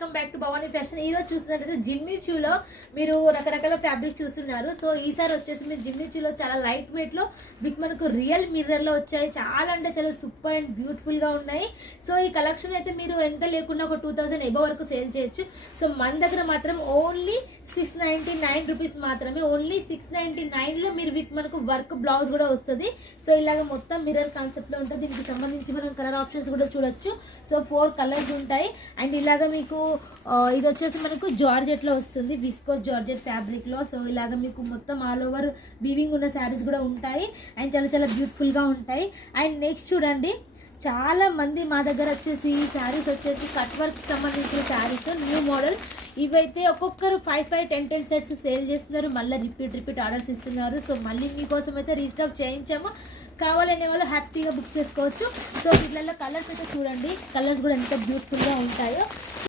Welcome back to Bhavani fashion. ఈ రోజు చూస్తున్నట్లయితే జిమ్మి చూలో మీరు రకరకాల ఫ్యాబ్రిక్ చూస్తున్నారు. సో ఈసారి వచ్చేసి మీరు జిమ్మి చూలో చాలా లైట్ వెయిట్ లో విత్ మనకు రియల్ మిర్రర్ లో వచ్చాయి. చాలా అంటే చాలా సూపర్ అండ్ బ్యూటిఫుల్ గా ఉన్నాయి. సో ఈ కలెక్షన్ అయితే మీరు ఎంత లేకున్నా ఒక 2000 ఎబో వరకు సేల్ చేయొచ్చు. సో మన దగ్గర మాత్రం ఓన్లీ 699 రూపీస్ మాత్రమే. ఓన్లీ 699 లో మీరు విత్ మనకు వర్క్ బ్లౌజ్ కూడా వస్తుంది. సో ఇలాగ మొత్తం మిర్రర్ కాన్సెప్ట్ లో ఉంటుంది. దీనికి సంబంధించి మనం కలర్ ఆప్షన్స్ కూడా చూడొచ్చు. సో 4 కలర్స్ ఉంటాయి. అండ్ ఇలాగ మీకు ఇది వచ్చేసి మనకు జార్జెట్ లో వస్తుంది, విస్కోస్ జార్జెట్ ఫ్యాబ్రిక్ లో. సో ఇలాగ మీకు మొత్తం ఆల్ ఓవర్ వీవింగ్ ఉన్న శారీస్ కూడా ఉంటాయి అండ్ చాలా చాలా బ్యూటిఫుల్ గా ఉంటాయి. అండ్ నెక్స్ట్ చూడండి, చాలా మంది మా దగ్గర వచ్చేసి ఈ శారీస్ వచ్చేసి కట్ వర్క్ సంబంధించిన శారీస్ న్యూ మోడల్. ఇవైతే ఒక్కొక్కరు 5-10 సెట్స్ సేల్ చేస్తున్నారు. మళ్ళీ రిపీట్ ఆర్డర్స్ ఇస్తున్నారు. సో మళ్ళీ మీకోసం అయితే రీస్టాక్ చేయించాము. కావాలనే వాళ్ళు హ్యాపీగా బుక్ చేసుకోవచ్చు. సో వీళ్ళల్లో కలర్స్ అయితే చూడండి, కలర్స్ కూడా ఎంత బ్యూటిఫుల్గా ఉంటాయో.